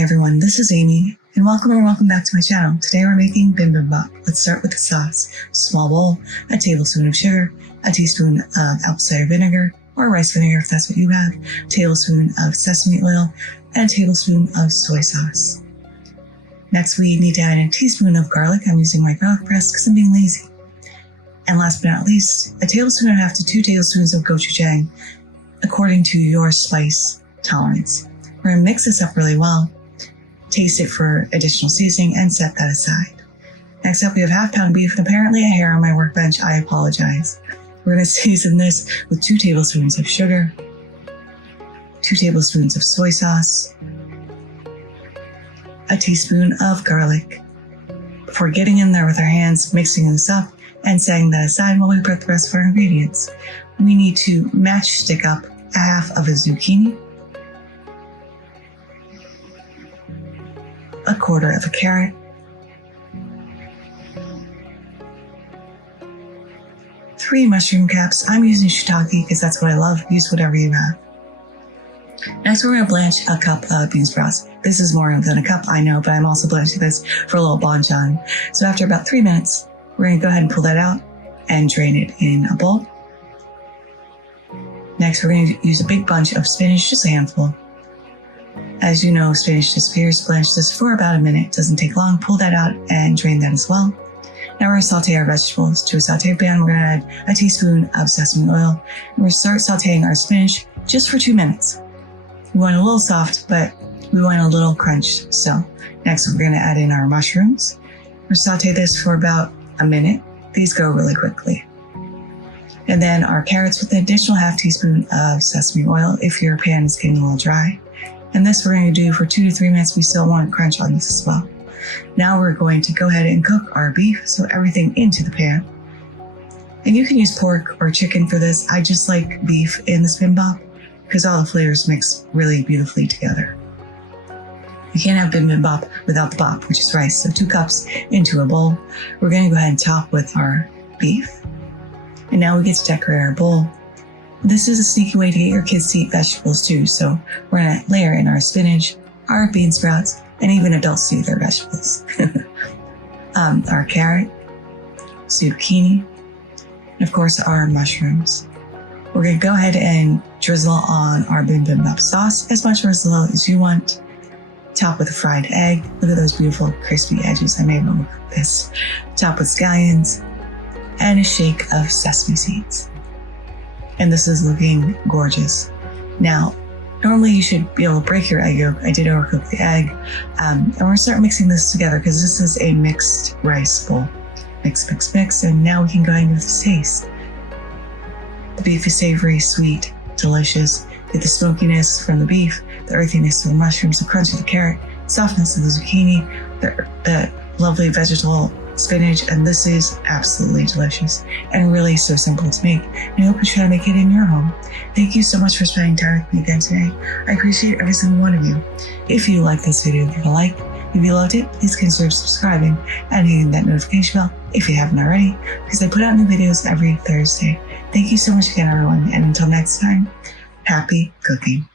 Hi everyone, this is Amy, and welcome back to my channel. Today we're making Bimbimbap. Let's start with the sauce. Small bowl, a tablespoon of sugar, a teaspoon of apple cider vinegar, or rice vinegar if that's what you have, a tablespoon of sesame oil, and a tablespoon of soy sauce. Next we need to add a teaspoon of garlic. I'm using my garlic press because I'm being lazy. And last but not least, a tablespoon and a half to 2 tablespoons of gochujang, according to your spice tolerance. We're going to mix this up really well, taste it for additional seasoning, and set that aside. Next up, we have half pound beef and apparently a hair on my workbench. I apologize. We're going to season this with 2 tablespoons of sugar, 2 tablespoons of soy sauce, a teaspoon of garlic. Before getting in there with our hands, mixing this up and setting that aside while we prep the rest of our ingredients, we need to matchstick up a half of a zucchini, a quarter of a carrot, 3 mushroom caps. I'm using shiitake because that's what I love. Use whatever you have. Next, we're going to blanch a cup of bean sprouts. This is more than a cup, I know, but I'm also blanching this for a little banchan. So after about 3 minutes, we're going to go ahead and pull that out and drain it in a bowl. Next, we're going to use a big bunch of spinach, just a handful. As you know, spinach disappears. Blanch this for about a minute. It doesn't take long. Pull that out and drain that as well. Now we're going to saute our vegetables. To a saute pan, we're going to add a teaspoon of sesame oil. And we're going to start sauteing our spinach just for 2 minutes. We want it a little soft, but we want a little crunch still. Next, we're going to add in our mushrooms. We're going to saute this for about a minute. These go really quickly. And then our carrots with an additional half teaspoon of sesame oil if your pan is getting a little dry. And this we're going to do for 2 to 3 minutes. We still want crunch on this as well. Now we're going to go ahead and cook our beef, so everything into the pan. And you can use pork or chicken for this. I just like beef in this bibimbap because all the flavors mix really beautifully together. You can't have bibimbap without the bap, which is rice. So 2 cups into a bowl. We're going to go ahead and top with our beef. And now we get to decorate our bowl. This is a sneaky way to get your kids to eat vegetables too. So we're going to layer in our spinach, our bean sprouts, and even adults to eat their vegetables. Our carrot, zucchini, and of course our mushrooms. We're going to go ahead and drizzle on our bibimbap sauce, as much drizzle as you want. Top with a fried egg. Look at those beautiful crispy edges. I made them with this. Top with scallions and a shake of sesame seeds. And this is looking gorgeous. Now, normally you should be able to break your egg yolk. I did overcook the egg. And we're going to start mixing this together because this is a mixed rice bowl. Mix, mix, mix. And now we can go ahead and give this a taste. The beef is savory, sweet, delicious. Get the smokiness from the beef, the earthiness of the mushrooms, the crunch of the carrot, softness of the zucchini, the lovely vegetable spinach, and this is absolutely delicious and really so simple to make. And I hope you try to make it in your home. Thank you so much for spending time with me again today. I appreciate every single one of you. If you like this video, give it a like. If you loved it, please consider subscribing and hitting that notification bell if you haven't already, because I put out new videos every Thursday. Thank you so much again, everyone, and until next time, happy cooking.